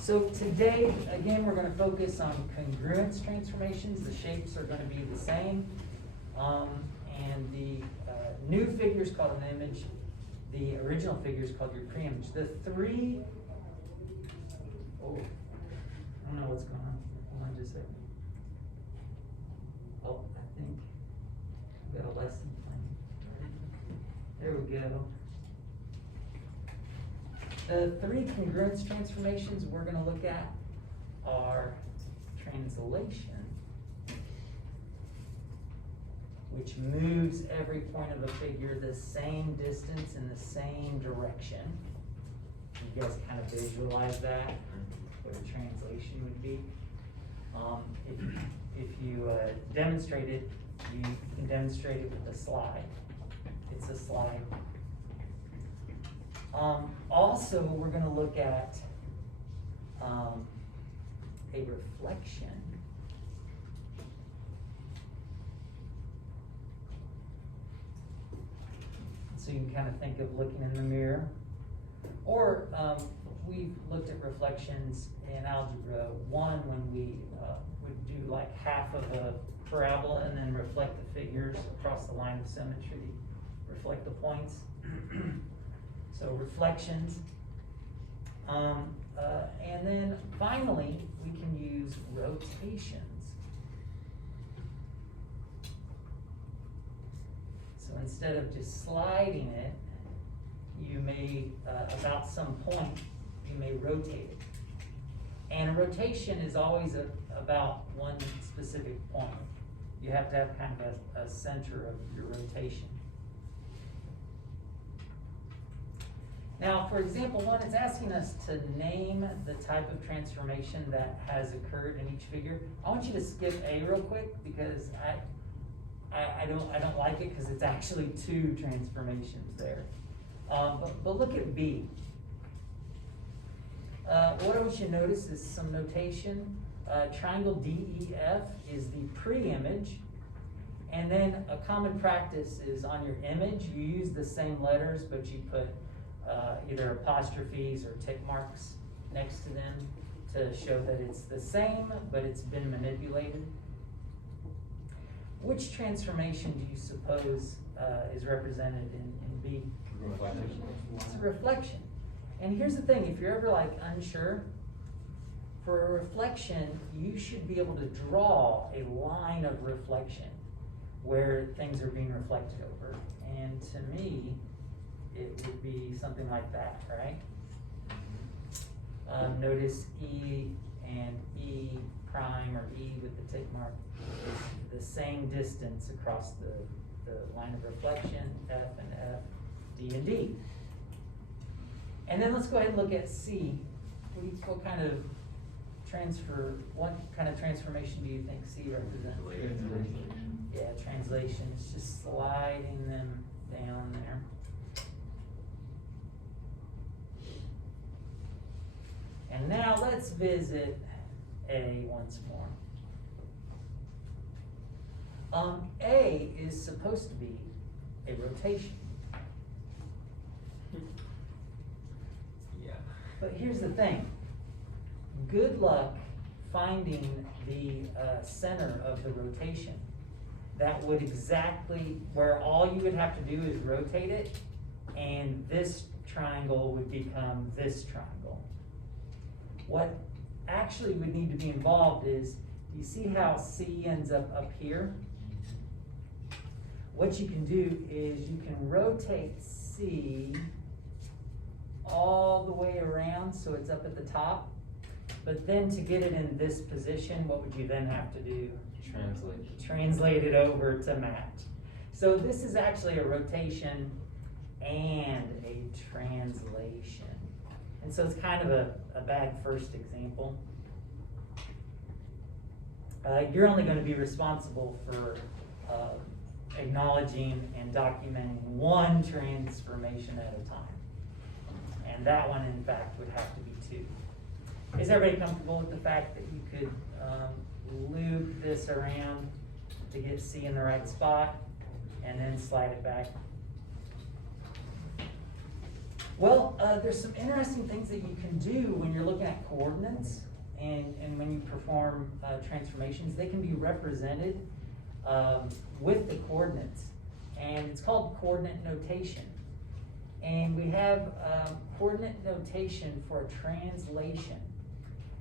So today, again, we're going to focus on congruence transformations. The shapes are going to be the same. And the new figure is called an image. The original figure is called your pre-image. The three, I don't know what's going on. Hold on just a second. Oh, I think we got a lesson plan. There we go. The three congruence transformations we're going to look at are translation, which moves every point of a figure the same distance in the same direction. You guys kind of visualize that, what a translation would be. If you demonstrate it, you can demonstrate it with a slide. It's a slide. Also, we're going to look at a reflection. So you can kind of think of looking in the mirror. Or we've looked at reflections in Algebra 1 when we would do like half of a parabola and then reflect the figures across the line of symmetry, reflect the points. So reflections. And then finally, we can use rotations. So instead of just sliding it, you may, about some point, you may rotate it. And a rotation is always about one specific point. You have to have kind of a center of your rotation. Now, for example, one, it's asking us to name the type of transformation that has occurred in each figure. I want you to skip A real quick because I don't like it because it's actually two transformations there. But look at B. What I want you to notice is some notation. Triangle DEF is the pre-image. And then a common practice is on your image, you use the same letters, but you put either apostrophes or tick marks next to them to show that it's the same, but it's been manipulated. Which transformation do you suppose is represented in B? Reflection. It's a reflection. And here's the thing, if you're ever like unsure, for a reflection, you should be able to draw a line of reflection where things are being reflected over. And to me, it would be something like that, right? Notice E and E prime or E with the tick mark is the same distance across the line of reflection, F and F, D and D. And then let's go ahead and look at C. What kind of transformation do you think C represents? Translation. Yeah, translation. It's just sliding them down there. And now let's visit A once more. A is supposed to be a rotation. Yeah. But here's the thing. Good luck finding the center of the rotation. That would exactly, where all you would have to do is rotate it, and this triangle would become this triangle. What actually would need to be involved is, do you see how C ends up here? What you can do is you can rotate C all the way around so it's up at the top, but then to get it in this position, what would you then have to do? Translate it over to match. So this is actually a rotation and a translation. And so it's kind of a bad first example. You're only going to be responsible for acknowledging and documenting one transformation at a time. And that one, in fact, would have to be two. Is everybody comfortable with the fact that you could loop this around to get C in the right spot and then slide it back? Well, there's some interesting things that you can do when you're looking at coordinates and when you perform transformations. They can be represented with the coordinates, and it's called coordinate notation. And we have coordinate notation for a translation.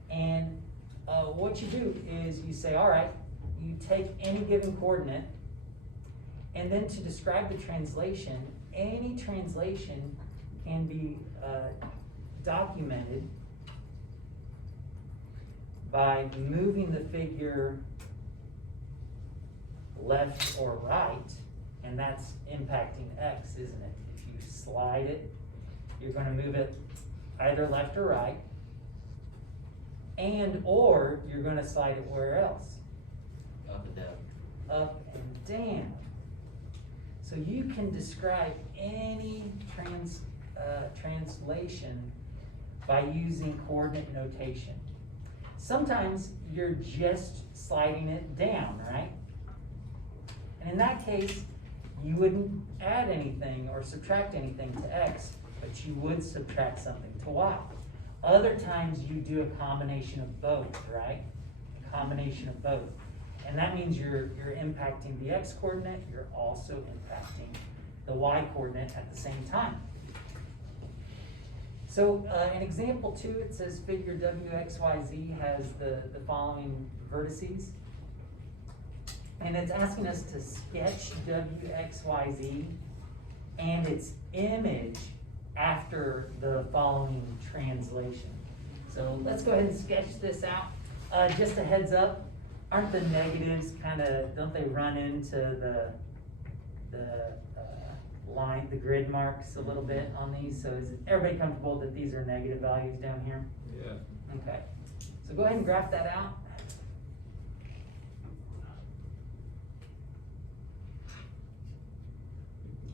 And what you do is you say, all right, you take any given coordinate, and then to describe the translation, any translation can be documented by moving the figure left or right, and that's impacting x, isn't it? If you slide it, you're going to move it either left or right, and or you're going to slide it where else? Up and down. Up and down. So you can describe any translation by using coordinate notation. Sometimes you're just sliding it down, right? And in that case, you wouldn't add anything or subtract anything to x, but you would subtract something to y. Other times you do a combination of both, right? A combination of both. And that means you're impacting the x coordinate, you're also impacting the y coordinate at the same time. So in example 2, it says figure WXYZ has the following vertices. And it's asking us to sketch WXYZ and its image after the following translation. So let's go ahead and sketch this out. Just a heads up, aren't the negatives kind of, don't they run into the line, the grid marks a little bit on these? So is everybody comfortable that these are negative values down here? Yeah. Okay, so go ahead and graph that out.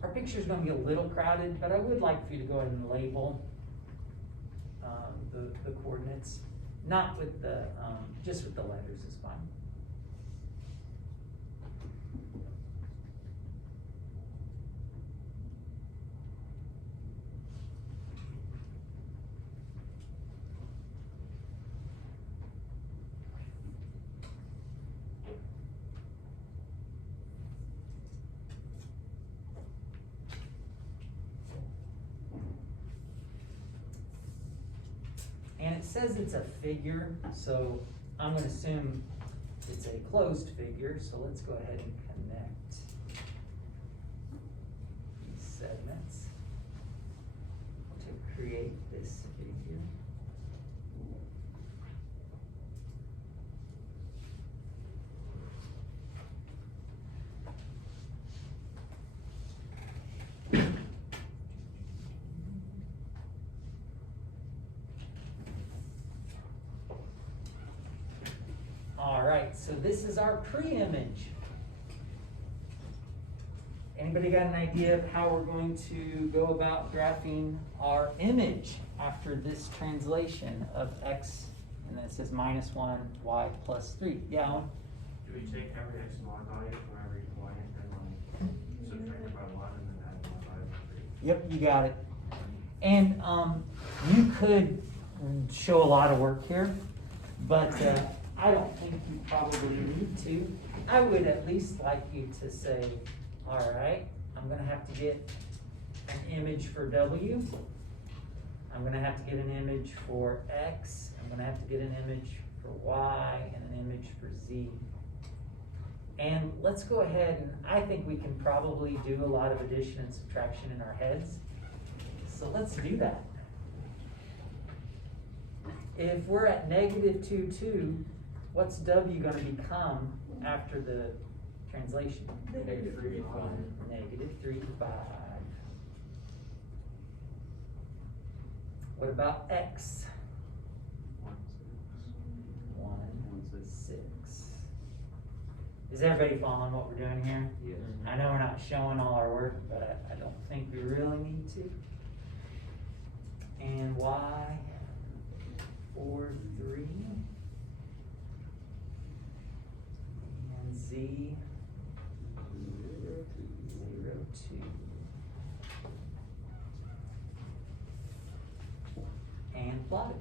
Our picture's going to be a little crowded, but I would like for you to go ahead and label the coordinates. Not with the, just with the letters is fine. And it says it's a figure, so I'm going to assume it's a closed figure, so let's go ahead and connect these segments to create this figure. Alright, so this is our pre-image. Anybody got an idea of how we're going to go about graphing our image after this translation of x, and then it says -1, y plus 3? Yeah, Alan? Do we take every x and y value for every y and then subtract it by 1 and then add 1 by 3? Yep, you got it. And you could show a lot of work here, but I don't think you probably need to. I would at least like you to say, all right, I'm going to have to get an image for W. I'm going to have to get an image for X. I'm going to have to get an image for Y and an image for Z. And let's go ahead, and I think we can probably do a lot of addition and subtraction in our heads. So let's do that. If we're at -2, 2, what's W going to become after the translation? Negative 3 to 5. -3 to 5. What about X? 1, 6. Is everybody following what we're doing here? Yes. I know we're not showing all our work, but I don't think we really need to. And Y, 4, 3. And Z, 0, 2. plotted.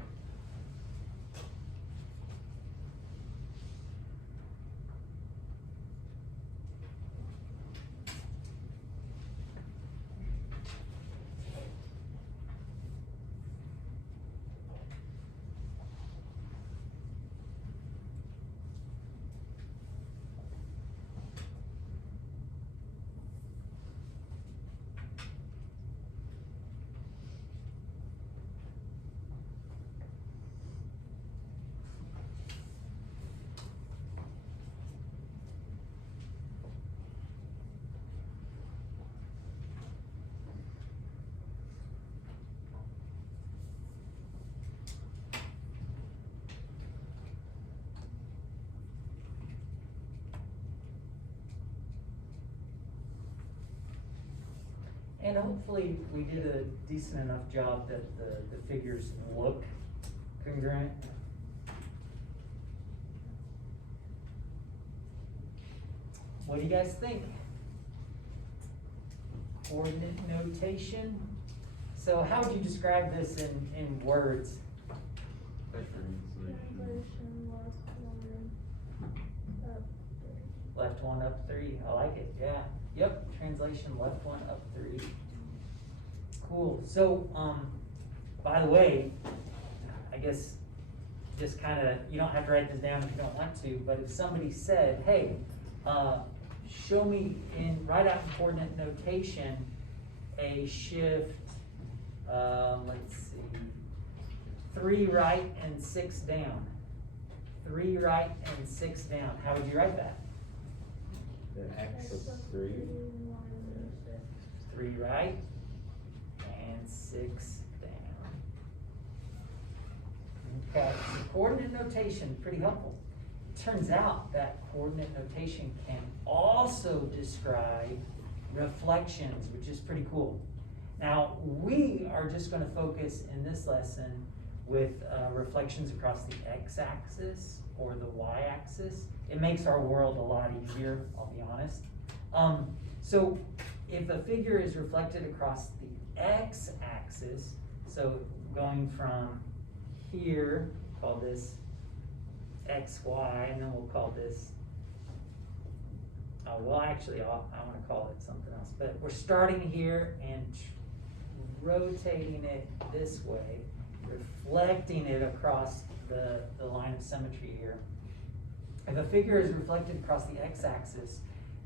And hopefully we did a decent enough job that the figures look congruent. What do you guys think? Coordinate notation. So how would you describe this in words? Left one up three. I like it. Yeah. Yep. Translation left one up three. Cool. So, by the way, I guess just kind of, you don't have to write this down if you don't want to, but if somebody said, hey, show me write out in coordinate notation a shift, let's see, 3 right and 6 down. 3 right and 6 down. How would you write that? The X of 3. 3 right and 6 down. Okay, so coordinate notation, pretty helpful. It turns out that coordinate notation can also describe reflections, which is pretty cool. Now, we are just going to focus in this lesson with reflections across the x-axis or the y-axis. It makes our world a lot easier, I'll be honest. So if a figure is reflected across the x-axis, so going from here, call this xy, and then we'll call this, well actually I want to call it something else, but we're starting here and rotating it this way, reflecting it across the line of symmetry here. If a figure is reflected across the x-axis,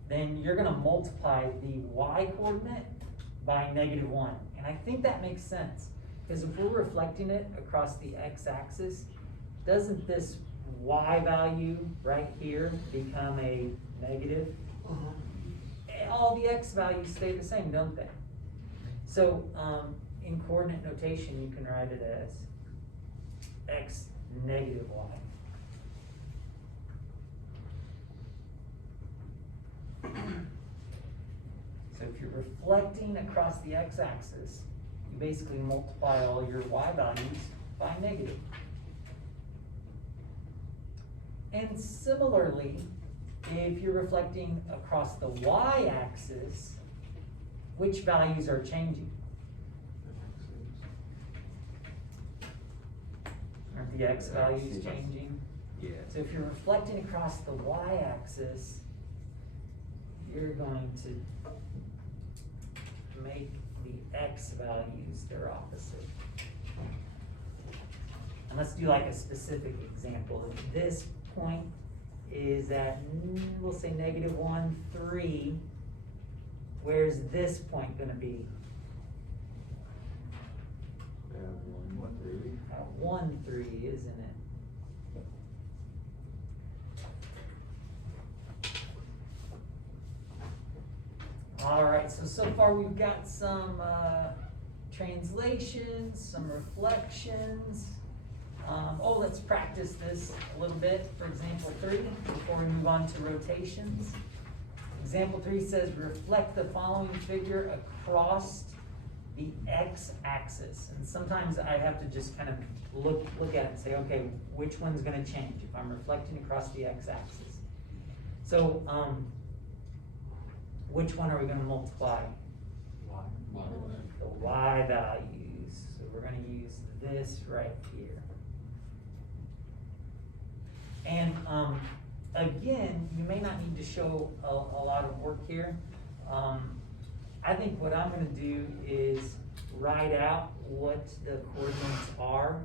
then you're going to multiply the y-coordinate by -1. And I think that makes sense, because if we're reflecting it across the x-axis, doesn't this y value right here become a negative? All the x values stay the same, don't they? So in coordinate notation, you can write it as x negative y. So if you're reflecting across the x-axis, you basically multiply all your y values by negative. And similarly, if you're reflecting across the y-axis, which values are changing? Aren't the x values changing? Yeah. So if you're reflecting across the y-axis, you're going to make the x values their opposite. And let's do like a specific example. If this point is at, we'll say -1, 3, where's this point going to be? 1, 3. 1, 3, isn't it? All right, so far we've got some translations, some reflections. Let's practice this a little bit for example 3 before we move on to rotations. Example 3 says, reflect the following figure across the x-axis. And sometimes I have to just kind of look at it and say, okay, which one's going to change if I'm reflecting across the x-axis? So, which one are we going to multiply? Y. The y values. So we're going to use this right here. And again, you may not need to show a lot of work here. I think what I'm gonna do is write out what the coordinates are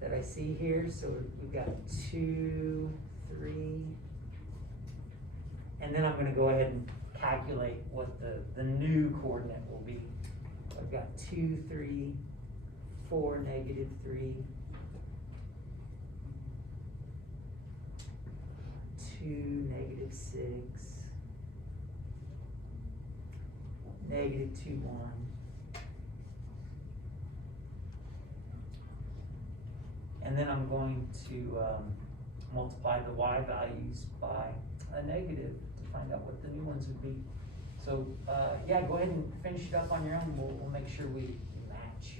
that I see here. So we've got 2, 3, and then I'm gonna go ahead and calculate what the new coordinate will be. I've got 2, 3, 4, -3, 2, -6, -2, 1. And then I'm going to multiply the y values by a negative to find out what the new ones would be. So yeah, go ahead and finish it up on your own. We'll make sure we match.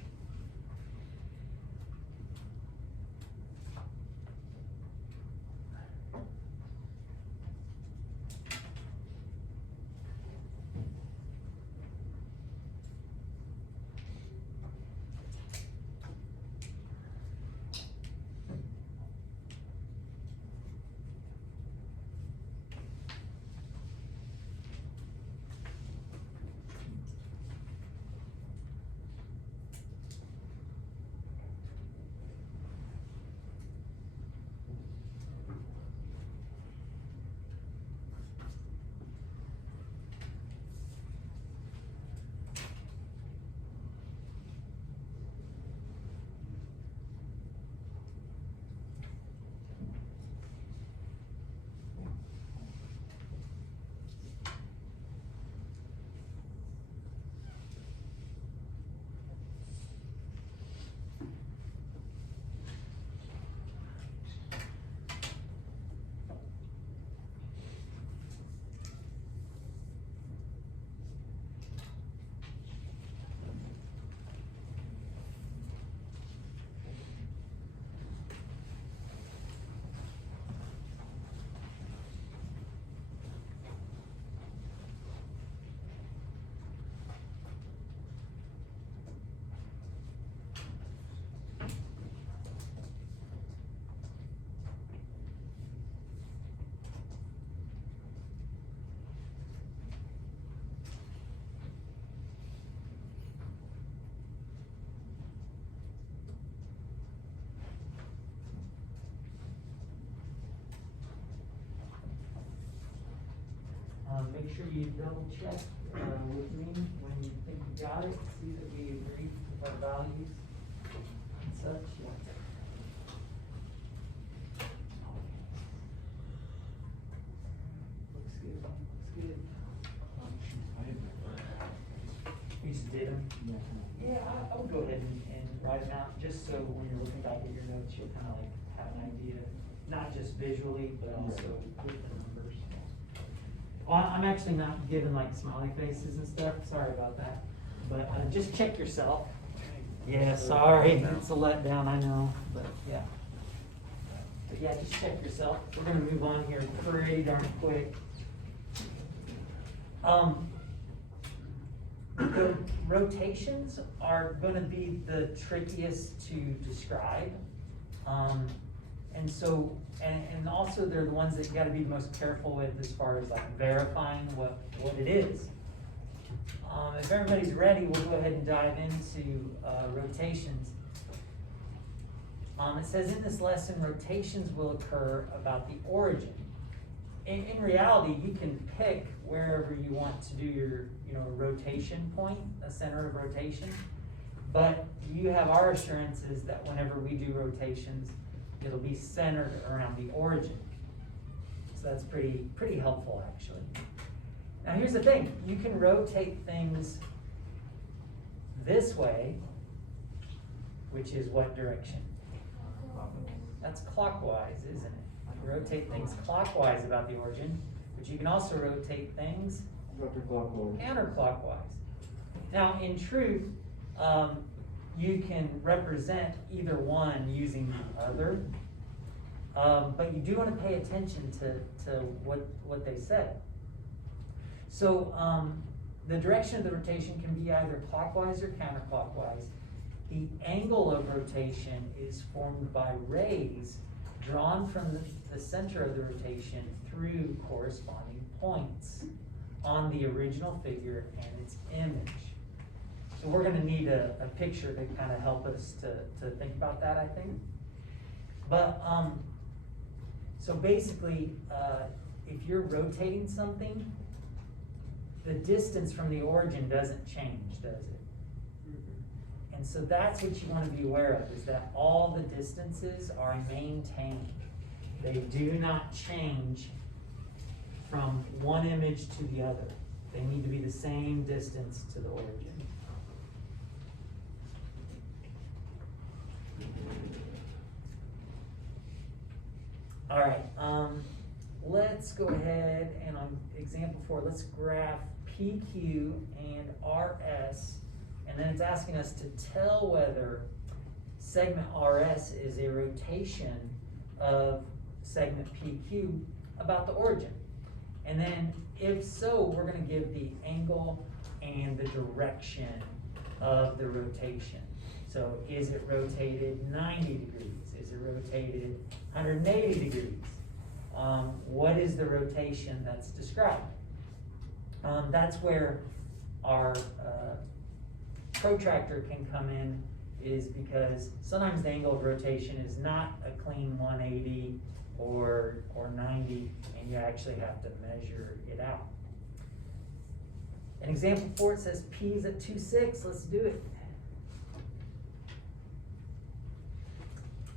Make sure you double check with me when you think you got it, see that we agree with our values and such. Looks good, looks good. You just did them? Yeah, I would go ahead and write them out, just so when you're looking back at your notes, you'll kind of like have an idea, not just visually, but also with the numbers. Well, I'm actually not giving like smiley faces and stuff, sorry about that, but just check yourself. Yeah, sorry, it's a letdown, I know, but yeah. But yeah, just check yourself. We're gonna move on here pretty darn quick. The rotations are gonna be the trickiest to describe. And so, and also they're the ones that you gotta be the most careful with as far as like verifying what it is. If everybody's ready, we'll go ahead and dive into rotations. It says in this lesson, rotations will occur about the origin. In reality, you can pick wherever you want to do your, rotation point, a center of rotation. But you have our assurances that whenever we do rotations, it'll be centered around the origin. So that's pretty helpful, actually. Now here's the thing, you can rotate things this way, which is what direction? That's clockwise, isn't it? You rotate things clockwise about the origin, but you can also rotate things counterclockwise. Now, in truth, you can represent either one using the other, but you do want to pay attention to what they said. So the direction of the rotation can be either clockwise or counterclockwise. The angle of rotation is formed by rays drawn from the center of the rotation through corresponding points on the original figure and its image. So we're gonna need a picture to kind of help us to think about that, I think. But, so basically, if you're rotating something, the distance from the origin doesn't change, does it? And so that's what you want to be aware of, is that all the distances are maintained. They do not change from one image to the other. They need to be the same distance to the origin. All right, let's go ahead and on example 4, let's graph PQ and RS, and then it's asking us to tell whether segment RS is a rotation of segment PQ about the origin. And then if so, we're gonna give the angle and the direction of the rotation. So is it rotated 90 degrees? Is it rotated 180 degrees? What is the rotation that's described? That's where our protractor can come in, is because sometimes the angle of rotation is not a clean 180 or 90, and you actually have to measure it out. In example 4, it says P is at 2.6, let's do it.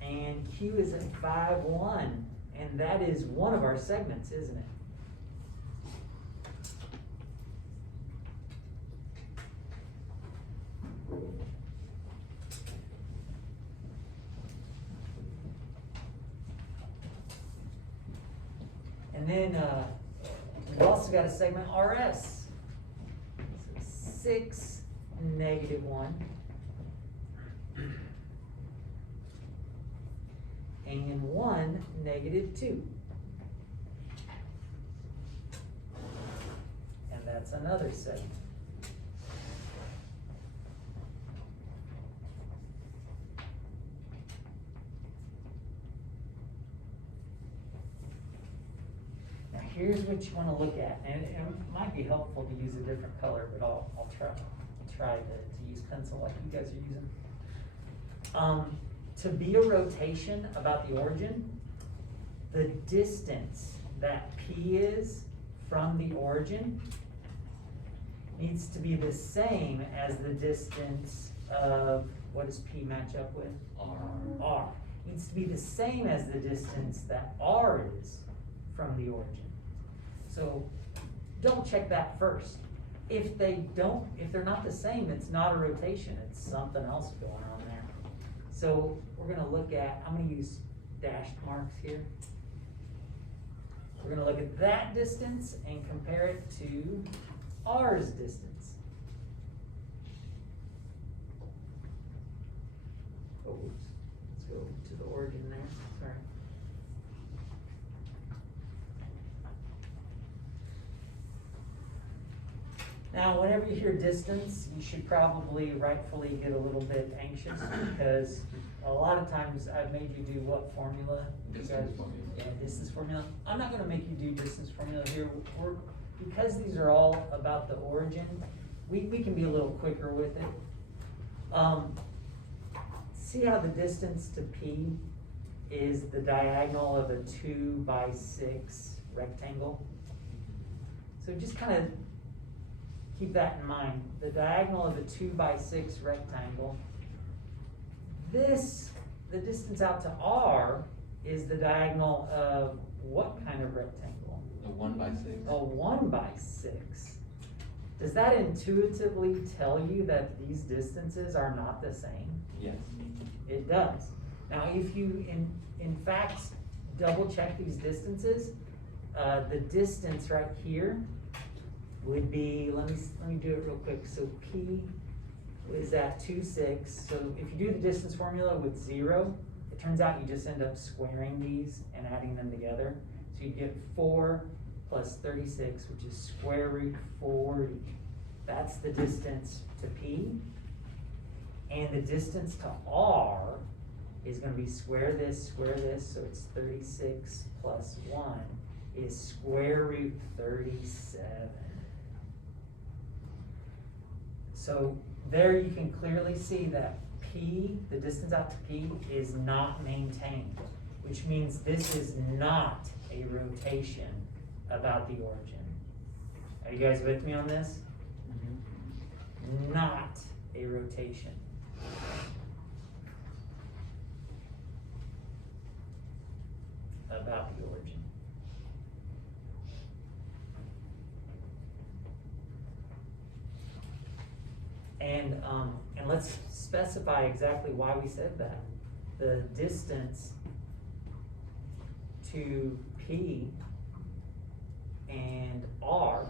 And Q is at 5.1, and that is one of our segments, isn't it? And then we've also got a segment RS. So 6, -1. And 1, -2. And that's another segment. Now here's what you want to look at, and it might be helpful to use a different color, but I'll try to use pencil like you guys are using. To be a rotation about the origin, the distance that P is from the origin needs to be the same as the distance of, what does P match up with? R. Needs to be the same as the distance that R is from the origin. So double check that first. If they're not the same, it's not a rotation, it's something else going on there. So we're gonna look at, I'm gonna use dashed marks here. We're gonna look at that distance and compare it to R's distance. Oh, oops. Let's go to the origin there, sorry. Now, whenever you hear distance, you should probably rightfully get a little bit anxious, because a lot of times I've made you do what formula? Distance formula. Yeah, distance formula. I'm not gonna make you do distance formula here. Because these are all about the origin, we can be a little quicker with it. See how the distance to P is the diagonal of a 2x6 rectangle? So just kind of keep that in mind. The diagonal of a 2x6 rectangle. The distance out to R is the diagonal of what kind of rectangle? A 1x6. A 1x6. Does that intuitively tell you that these distances are not the same? Yes. It does. Now, if you in fact double check these distances, the distance right here would be, let me do it real quick. So P is at 2.6. So if you do the distance formula with 0, it turns out you just end up squaring these and adding them together. So you get 4 plus 36, which is square root 40. That's the distance to P. And the distance to R is gonna be square this, so it's 36 plus 1 is square root 37. So there you can clearly see that P, the distance out to P, is not maintained, which means this is not a rotation about the origin. Are you guys with me on this? Not a rotation. About the origin. And let's specify exactly why we said that. The distance to P and R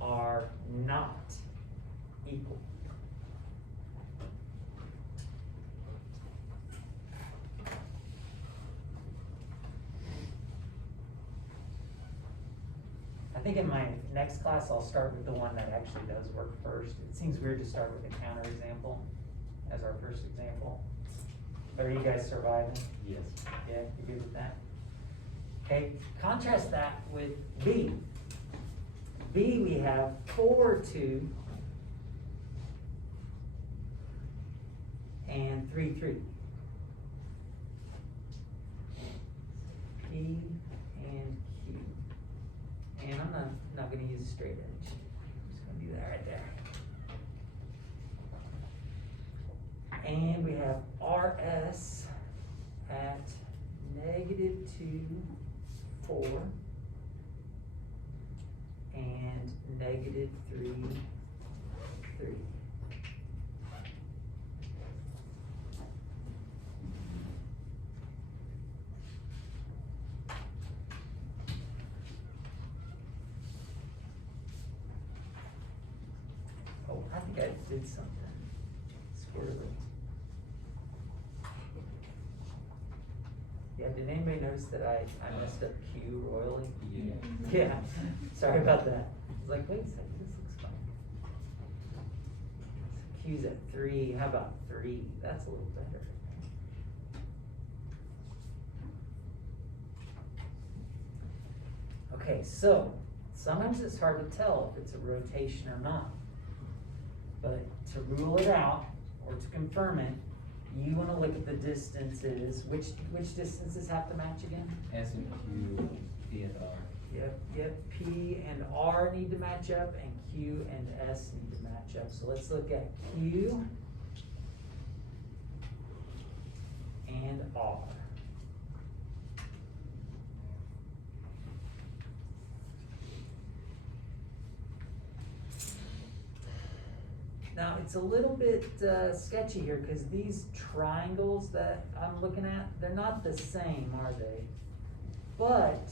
are not equal. I think in my next class, I'll start with the one that actually does work first. It seems weird to start with a counterexample as our first example. But are you guys surviving? Yes. Yeah, you good with that? Okay, contrast that with B. B, we have 4, 2, and 3, 3. P and Q. And I'm not gonna use a straight edge. I'm just gonna do that right there. And we have RS at -2, 4, and -3, 3. Oh, I think I did something squirrely. Yeah, did anybody notice that I messed up Q royally? Yeah. Yeah, sorry about that. I was like, wait a second, this looks fine. So Q's at 3, how about 3? That's a little better. Okay, so sometimes it's hard to tell if it's a rotation or not. But to rule it out, or to confirm it, you wanna look at the distances. Which distances have to match again? S and Q, P and R. Yep, P and R need to match up, and Q and S need to match up. So let's look at Q and R. Now, it's a little bit sketchy here, because these triangles that I'm looking at, they're not the same, are they? But,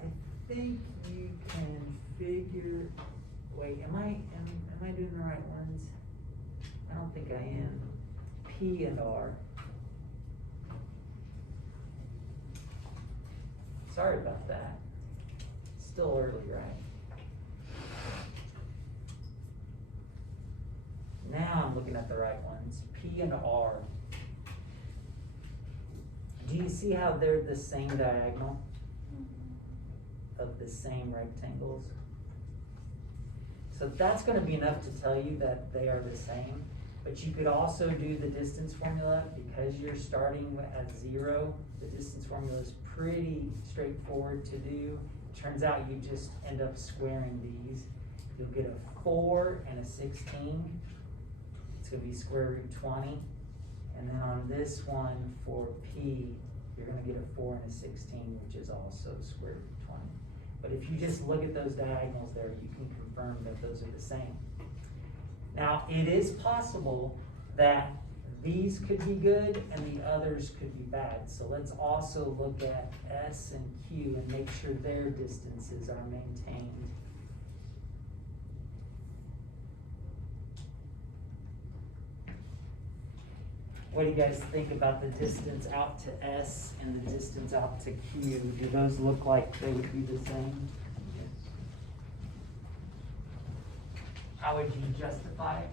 I think you can figure, wait, am I doing the right ones? I don't think I am. P and R. Sorry about that. Still early, right? Now I'm looking at the right ones, P and R. Do you see how they're the same diagonal of the same rectangles? So that's gonna be enough to tell you that they are the same, but you could also do the distance formula. Because you're starting at 0, the distance formula is pretty straightforward to do. Turns out you just end up squaring these. You'll get a 4 and a 16. It's gonna be square root 20. And then on this one for P, you're gonna get a 4 and a 16, which is also square root 20. But if you just look at those diagonals there, you can confirm that those are the same. Now, it is possible that these could be good and the others could be bad. So let's also look at S and Q and make sure their distances are maintained. What do you guys think about the distance out to S and the distance out to Q? Do those look like they would be the same? how would you justify it?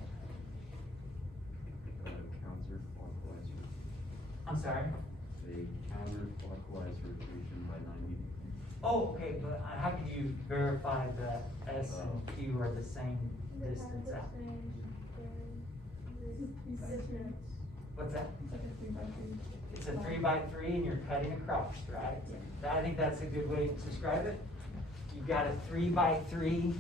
Counterclockwise, I'm sorry? a counterclockwise rotation by 90 degrees. Oh, okay, but how could you verify that S and Q are the same distance out? What's that? It's a 3x3 and you're cutting across, right? I think that's a good way to describe it. You've got a 3x3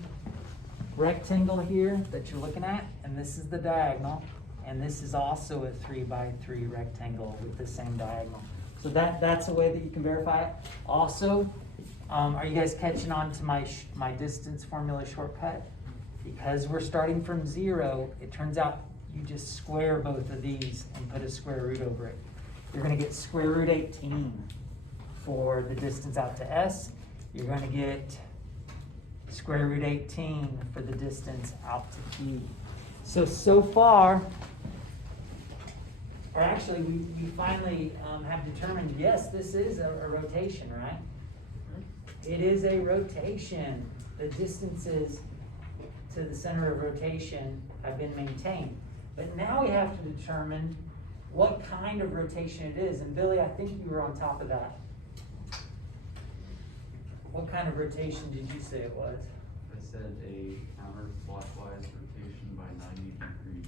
rectangle here that you're looking at, and this is the diagonal, and this is also a 3x3 rectangle with the same diagonal. So that's a way that you can verify it. Also, are you guys catching on to my distance formula shortcut? Because we're starting from 0, it turns out you just square both of these and put a square root over it. You're gonna get square root 18 for the distance out to S. You're gonna get square root 18 for the distance out to P. So far, or actually we finally have determined, yes, this is a rotation, right? It is a rotation. The distances to the center of rotation have been maintained. But now we have to determine what kind of rotation it is. And Billy, I think you were on top of that. What kind of rotation did you say it was? I said a counterclockwise rotation by 90 degrees.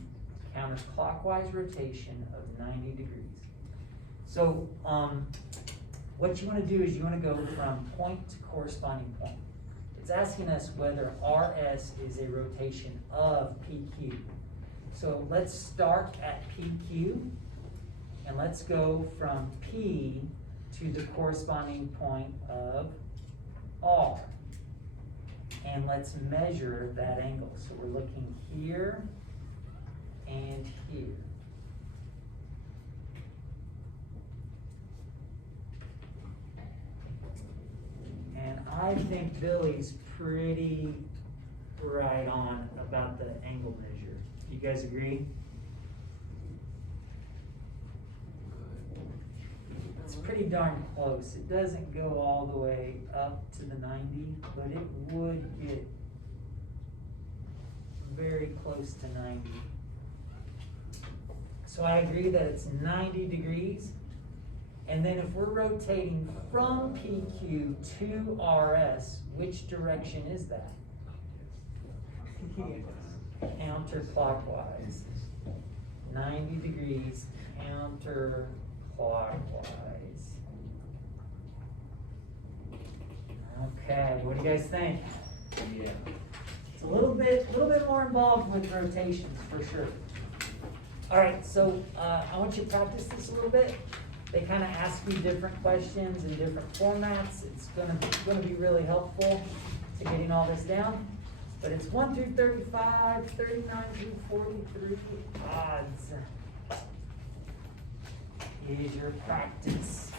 Counterclockwise rotation of 90 degrees. So what you want to do is you want to go from point to corresponding point. It's asking us whether RS is a rotation of PQ. So let's start at PQ and let's go from P to the corresponding point of R. And let's measure that angle. So we're looking here and here. And I think Billy's pretty right on about the angle measure. You guys agree? It's pretty darn close. It doesn't go all the way up to the 90, but it would get very close to 90. So I agree that it's 90 degrees. And then if we're rotating from PQ to RS, which direction is that? Counterclockwise. 90 degrees counterclockwise. Okay, what do you guys think? Yeah. It's a little bit more involved with rotations for sure. All right, so I want you to practice this a little bit. They kind of ask you different questions in different formats. It's gonna be really helpful to getting all this down. But it's 1 through 35, 39 through 43 odds is your practice.